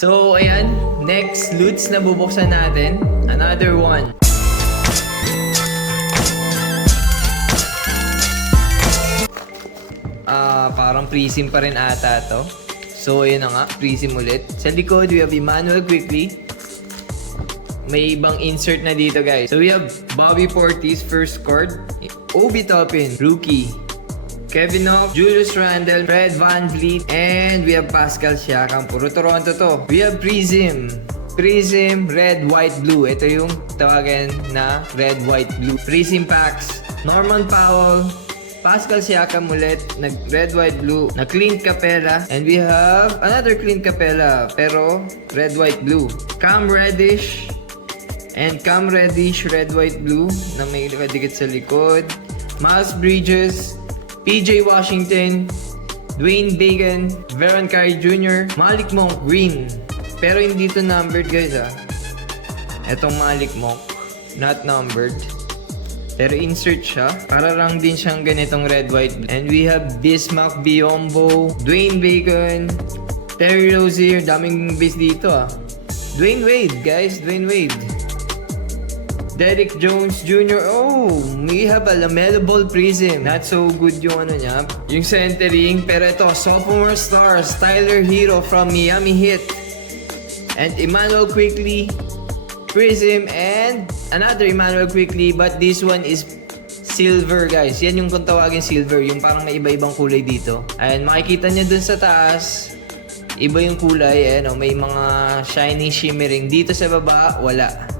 So, ayan. Next loots na bubuksan natin. Another one. Parang prism pa rin ata to. So, ayun na nga. Prism ulit. Sa likod, we have Emmanuel Quickly. May ibang insert na dito, guys. So, we have Bobby Portis, first card. Obi Toppin, rookie. Kevin Knox, Julius Randle, Fred VanVleet, and we have Pascal Siakam. Puro Toronto to. We have Prism. Prism, red, white, blue. Ito yung tawagan na red, white, blue. Prism packs. Norman Powell, Pascal Siakam ulit, nag red, white, blue, na Clint Capella, and we have another Clint Capella, pero red, white, blue. Cam Reddish, and Cam Reddish, red, white, blue, na may dikit sa likod. Miles Bridges, PJ Washington, Dwayne Bacon, Veron Carey Jr., Malik Monk, green. Pero hindi to numbered, guys, ah. Etong Malik Monk, not numbered. Pero insert siya. Para lang din siyang ganitong red, white. And we have Bismack Biyombo, Dwayne Bacon, Terry Rozier. Daming base dito, ah. Dwayne Wade, guys. Dwayne Wade. Derrick Jones Jr. Oh, we have a LaMelo Ball Prism. Not so good yung ano niya. Yung centering. Pero ito, sophomore stars. Tyler Hero from Miami Heat. And Emmanuel Quickly Prism, and another Emmanuel Quickly, but this one is silver, guys. Yan yung kung tawagin silver, yung parang may iba-ibang kulay dito. Ayan, makikita nyo dun sa taas, iba yung kulay, ayan, oh, may mga shining, shimmering. Dito sa baba, wala.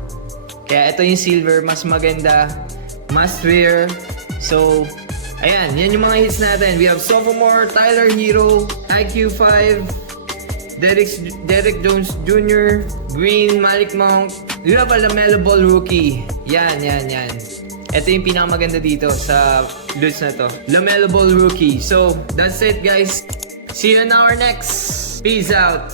Kaya ito yung silver, mas maganda, mas rare. So, ayan, yan yung mga hits natin. We have sophomore, Tyler Hero, IQ5, Derrick Jones Jr., Green, Malik Monk. We have a LaMelo Ball rookie. Yan. Ito yung pinakamaganda dito sa loots na to. LaMelo Ball rookie. So, that's it, guys. See you in our next. Peace out.